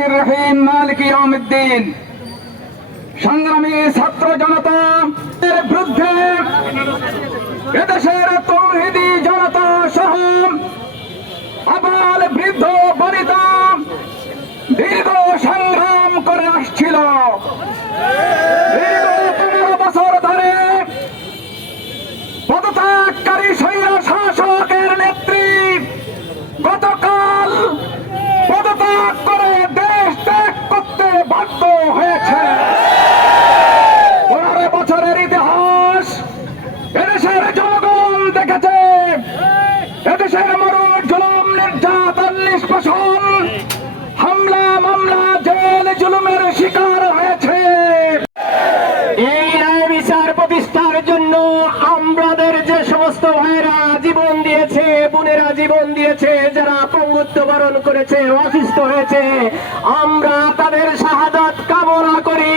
রহমানির রহিম মালিক ইয়াউমিদ্দিন। সংগ্রামী ছাত্র জনতার বিরুদ্ধে এদেশের তৌহিদি জনতা সহ আবাল বৃদ্ধ বনিতা দীর্ঘ সংগ্রাম করে আসছিল। দীর্ঘ 15 বছর ধরে পদত্যাগকারী স্বৈর শাসকের নেত্রী গতকাল পদত্যাগ করে দেশ ত্যাগ করতে বাধ্য হয়েছে। 15 বছরের ইতিহাস এদেশের জনগণ দেখেছে। এদেশের মানুষ জুলুম নির্যাতন নিষ্পেষণ হামলা মামলা জেল জুলুমের শিকার হয়েছে। এই ন্যায় বিচার প্রতিষ্ঠার জন্য আমাদের যে সমস্ত ভাইরা জীবন দিয়েছে, বোনেরা জীবন দিয়েছে, যারা পঙ্গুত্ব বরণ করেছে, অসুস্থ হয়েছে, আমরা তাদের শাহাদাত কামনা করি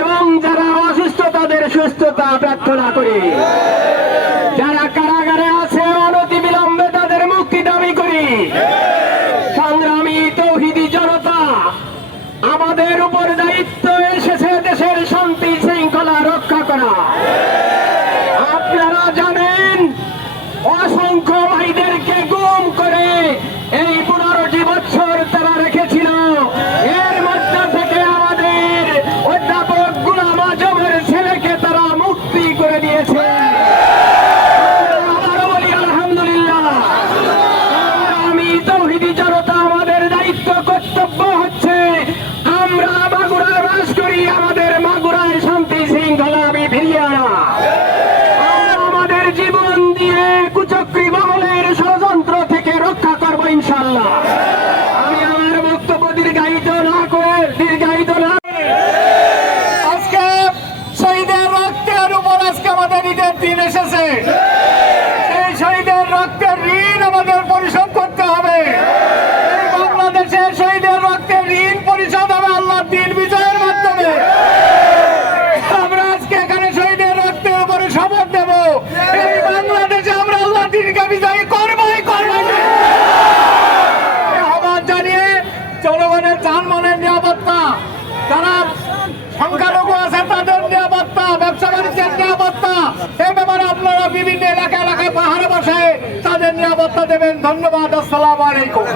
এবং যারা অসুস্থ তাদের সুস্থতা প্রার্থনা করি। যারা কারাগারে আছে অনতি বিলম্বে তাদের মুক্তি দাবি করি। সংগ্রামী তৌহিদি জনতা, আমাদের উপর দায়িত্ব এসেছে দেশের শান্তি শৃঙ্খলা রক্ষা করা। আপনারা জানেন অসংখ্য ভাইদেরকে গুম করে এই 15টি বছর তারা রেখেছিল। এর মধ্যে থেকে আমাদের অধ্যাপক গোলাম আজমের ছেলেকে তারা মুক্তি করে দিয়েছে। আবারও বলি আলহামদুলিল্লাহ। আমি তৌহিদি জনতা, আমাদের দায়িত্ব কর্তব্য হচ্ছে আমরা মাগুরায় বাস করি, আমাদের মাগুরায় শান্তি শৃঙ্খলা আমি ফিরিয়ে আনা। আমাদের জীবন দিয়ে কুচক্রী মহলের ষড়যন্ত্র থেকে রক্ষা করবো ইনশাল্লাহ। আমি আমার বক্তব্য দীর্ঘায়িত না আজকে শহীদের রক্তের উপর আজকে আমাদের ঈদের দিন এসেছে। এই শহীদের রক্তের ঋণ আমাদের পরিশোধ করতে হবে। এই বাংলাদেশের শহীদের রক্তের ঋণ পরিশোধ হবে আল্লাহর দিন বিজয়ের মাধ্যমে। আমরা আজকে এখানে শহীদের রক্তের উপরে শপথ দেব, এই বাংলাদেশে আমরা আল্লাহর দিনকে বিজয়ী করবই করব। আহ্বান জানিয়ে জনগণের যানবাহনের নিরাপত্তা, যারা সংখ্যালঘু আছে তাদের নিরাপত্তা, ব্যবসা বাণিজ্যের নিরাপত্তা, এই ব্যাপারে আপনারা বিভিন্ন এলাকায় পাহাড়ে বসে তাদের নিরাপত্তা দেবেন। ধন্যবাদ। আসসালামু আলাইকুম।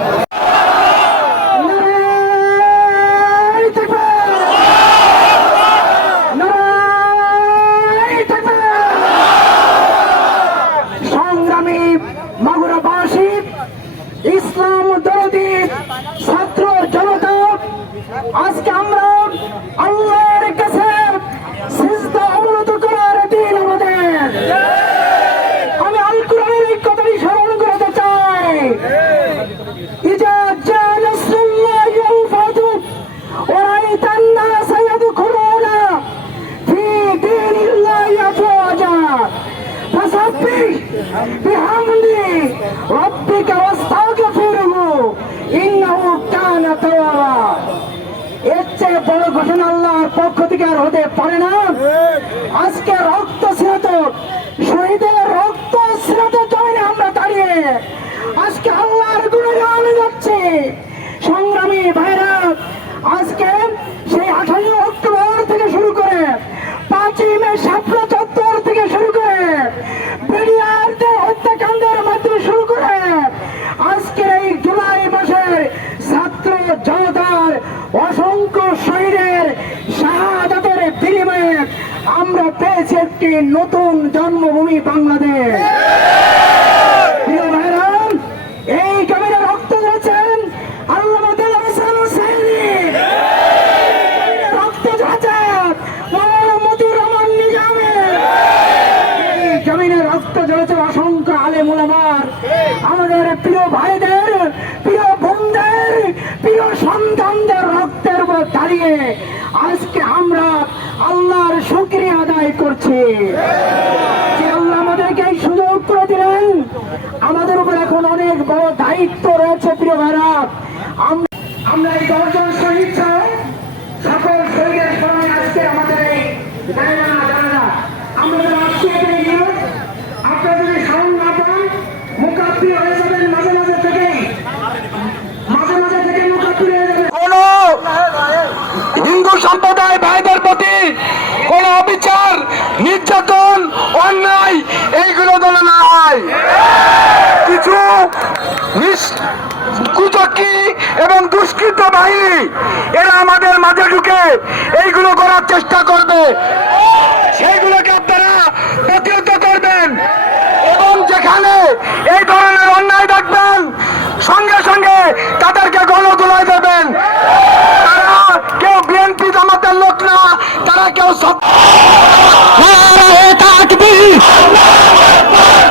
সংগ্রামী মাগুরাবাসী, ইসলাম দরদি ছাত্র জনতা, আজকে আমরা আল্লাহর কাছে সিজদা অবনত করার দিন আমাদের। আমি আল কোরআনের এই কথাটি স্মরণ করতে চাই, ইজা জা নাসরুল্লাহি ওয়াল ফাতহু ওয়া রাআইতান নাসা ইয়াদখুলুনা ফি দীনিল্লাহি আফওয়াজা ফাসাব্বিহ বিহামদি রাব্বিকা ওয়াস্তাগফিরহু ইন্নাহু কানা তাওয়াবা। এর চেয়ে বড় ঘোষণা আল্লাহর পক্ষ থেকে আর হতে পারে না। আজকে রক্ত স্রোত, শহীদের রক্ত স্রোতের জমিনে আমরা দাঁড়িয়ে আজকে আল্লাহর গুণগান যাচ্ছে। সংগ্রামী ভাইরা, আজকে সেই 28 অক্টোবর থেকে শুরু করে 5ই মে শাপলা চত্বর থেকে শুরু করে বেরিয়ারদের হত্যাকাণ্ডের মাধ্যমে শুরু করে আজকে এই জুলাই মাসের ছাত্র জনতার অসংখ্য শহীদের শাহাদাতের বিনিময়ে আমরা পেয়েছি একটি নতুন জন্মভূমি বাংলাদেশ। প্রিয় ভাইরা, এই জমিনে রক্ত ঝরেছেন আল্লামা দেলোয়ার হোসেন হুসাইনি, রক্ত ঝরেছেন মাওলানা মতিউর রহমান নিজামী, এই জমিনে রক্ত ঝরেছে অসংখ্য আলেম উলামার, আমাদের প্রিয় ভাইদের, প্রিয় বোনদের, প্রিয় সন্তানদের রক্তের উপর দাঁড়িয়ে আজকে আমরা আল্লাহর শুকরিয়া আদায় করছি যে আল্লাহ আমাদেরকে এই সুযোগ করে দিলেন। আমাদের উপর এখন অনেক বড় দায়িত্ব রয়েছে। প্রিয় ভাইরা, আমরা এই 10 জন শহীদ চাই, সকল শহীদের সময় আজকে আমাদের এই জানা আমাদের আজকে আপনারা যদি সাউন্ড না পান মুকাব্বির হয়ে যাবেন, মাঝে মাঝে থেকে মুকাব্বির হয়ে যাবেন। যেন না হয়। কিছু কুচক্রী এবং দুষ্কৃত বাহিনী এরা আমাদের মাঝে ঢুকে এইগুলো করার চেষ্টা করবে, সেইগুলোকে আপনারা প্রতিহত করবেন এবং যেখানে এই ধরনের অন্যায় দেখবেন সঙ্গে সঙ্গে তাদেরকে গণধোলাই দেবেন। তারা কেউ বিএনপি জামাতের লোক না, তারা কেউ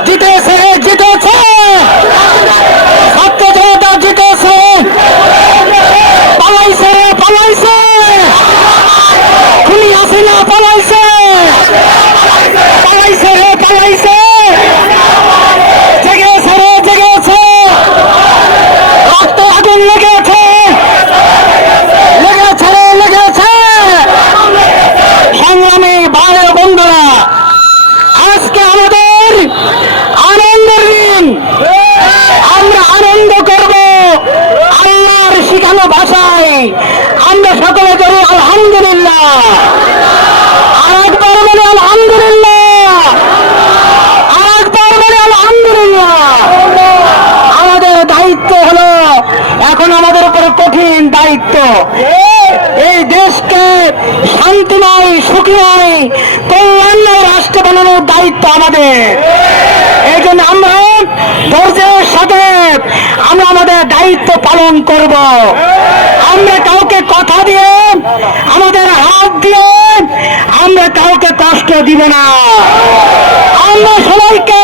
জিতেছে জিতেছে ছাত্র জনতা জিতেছে, পালাইছে পালাইছে, খুনি হাসিনা পালাইছে, পালাইছে রে পালাইছে, জেগেছে রে জেগেছে, রক্ত আগুন লেগেছে, লেগেছে রে লেগেছে। সংগ্রামী ভাই ও বন্ধুরা, আজকে আমাদের আনন্দের দিন। আমরা আনন্দ করব আল্লাহর শিখানো ভাষায়। আমরা সকলে করি আলহামদুলিল্লাহ, আর একবার বলি আলহামদুলিল্লাহ, আর একবার বলি আলহামদুলিল্লাহ। আমাদের দায়িত্ব হলো, এখন আমাদের উপরে কঠিন দায়িত্ব, এই দেশকে শান্তিময় সুখময় কল্যাণময় রাষ্ট্র বানানোর দায়িত্ব আমাদের। এই জন্য আমরা ধৈর্যের সাথে আমরা আমাদের দায়িত্ব পালন করব। আমরা কাউকে কথা দিয়ে, আমাদের হাত দিয়ে আমরা কাউকে কষ্ট দিব না। আমরা সবাইকে